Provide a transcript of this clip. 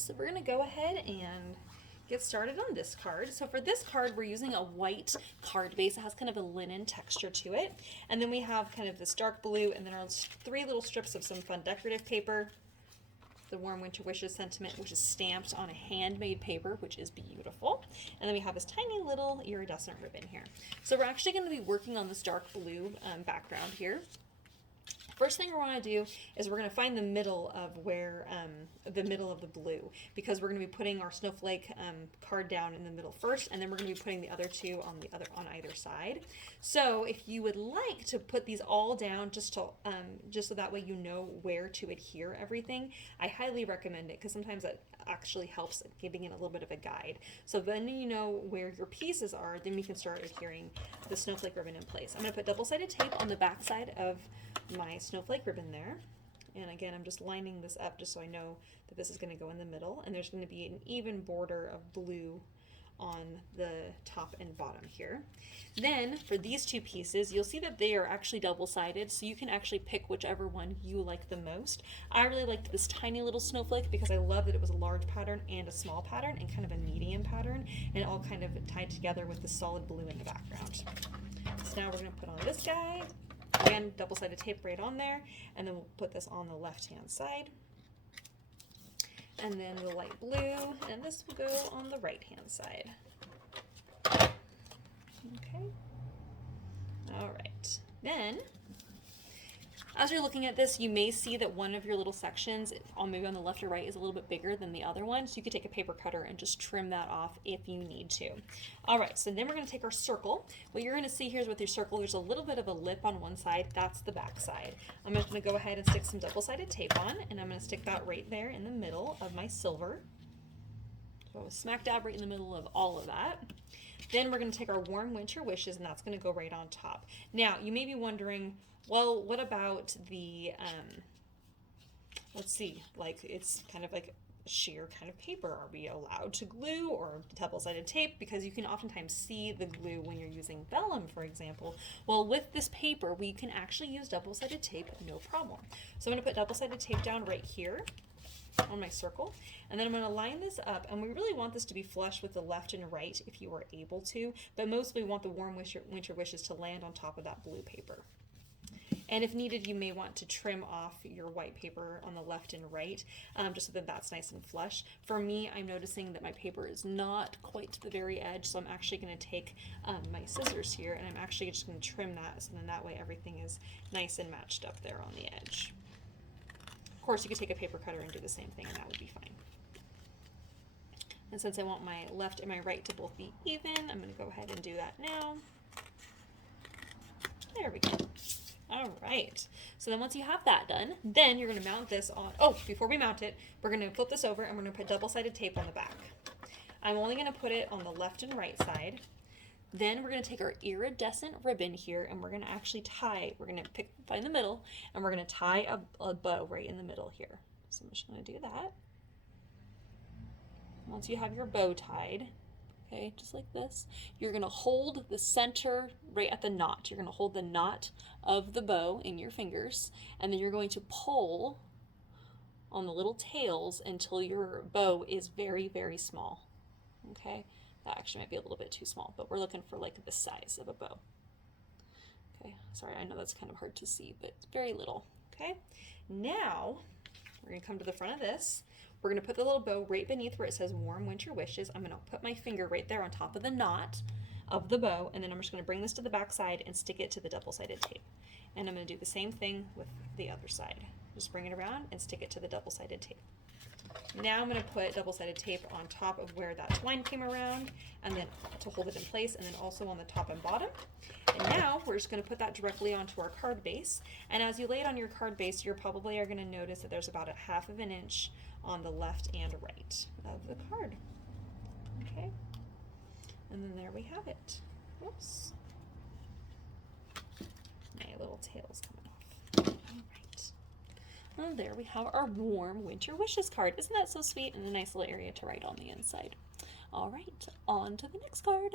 so we're gonna go ahead and get started on this card. So for this card, we're using a white card base. It has kind of a linen texture to it. And then we have kind of this dark blue, and then our 3 little strips of some fun decorative paper. The Warm Winter Wishes sentiment, which is stamped on a handmade paper, which is beautiful. And then we have this tiny little iridescent ribbon here. So we're actually going to be working on this dark blue background here. First thing we're going to do is we're going to find the middle of where the middle of the blue, because we're going to be putting our snowflake card down in the middle first, and then we're going to be putting the other 2 on either side. So if you would like to put these all down just so that way you know where to adhere everything, I highly recommend it, because sometimes that actually helps giving it a little bit of a guide. So then you know where your pieces are, then we can start adhering the snowflake ribbon in place. I'm going to put double-sided tape on the back side of my snowflake ribbon there, and again I'm just lining this up just so I know that this is going to go in the middle, and there's going to be an even border of blue on the top and bottom here. Then for these 2 pieces, you'll see that they are actually double-sided, so you can actually pick whichever one you like the most. I really liked this tiny little snowflake because I love that it was a large pattern and a small pattern and kind of a medium pattern, and it all kind of tied together with the solid blue in the background. So now we're going to put on this guy. Again, double-sided tape right on there, and then we'll put this on the left-hand side. And then the light blue, and this will go on the right-hand side. Okay. All right. Then, as you're looking at this, you may see that one of your little sections, maybe on the left or right, is a little bit bigger than the other one. So you could take a paper cutter and just trim that off if you need to. All right, so then we're going to take our circle. What you're going to see here is with your circle, there's a little bit of a lip on one side. That's the back side. I'm just going to go ahead and stick some double-sided tape on, and I'm going to stick that right there in the middle of my silver. So smack dab right in the middle of all of that. Then we're going to take our Warm Winter Wishes, and that's going to go right on top. Now, you may be wondering, well, what about the, let's see, like it's kind of like sheer kind of paper. Are we allowed to glue or double-sided tape? Because you can oftentimes see the glue when you're using vellum, for example. Well, with this paper, we can actually use double-sided tape, no problem. So I'm going to put double-sided tape down right here on my circle, and then I'm going to line this up, and we really want this to be flush with the left and right if you are able to, but mostly we want the Warm Winter Wishes to land on top of that blue paper. And if needed, you may want to trim off your white paper on the left and right, just so that that's nice and flush. For me, I'm noticing that my paper is not quite to the very edge, so I'm actually going to take my scissors here, and I'm actually just going to trim that, so then that way everything is nice and matched up there on the edge. Of course, you could take a paper cutter and do the same thing, and that would be fine. And since I want my left and my right to both be even, I'm going to go ahead and do that now. There we go. All right, so then once you have that done, then you're going to mount this on, before we mount it, we're going to flip this over and we're going to put double-sided tape on the back. I'm only going to put it on the left and right side. Then we're going to take our iridescent ribbon here, and we're going to actually find the middle, and we're going to tie a bow right in the middle here. So I'm just going to do that. Once you have your bow tied, okay, just like this, you're going to hold the center right at the knot. You're going to hold the knot of the bow in your fingers, and then you're going to pull on the little tails until your bow is very, very small. Okay, that actually might be a little bit too small, but we're looking for like the size of a bow. Okay, sorry, I know that's kind of hard to see, but very little. Okay, now we're going to come to the front of this. We're going to put the little bow right beneath where it says Warm Winter Wishes. I'm going to put my finger right there on top of the knot of the bow, and then I'm just going to bring this to the back side and stick it to the double-sided tape. And I'm going to do the same thing with the other side. Just bring it around and stick it to the double-sided tape. Now I'm going to put double-sided tape on top of where that twine came around, and then to hold it in place, and then also on the top and bottom. And now we're just going to put that directly onto our card base. And as you lay it on your card base, you probably are going to notice that there's about 1/2 of an inch on the left and right of the card. Okay, and then there we have it. Whoops, my little tail's coming off. All right, well, there we have our Warm Winter Wishes card. Isn't that so sweet, and a nice little area to write on the inside? All right, on to the next card.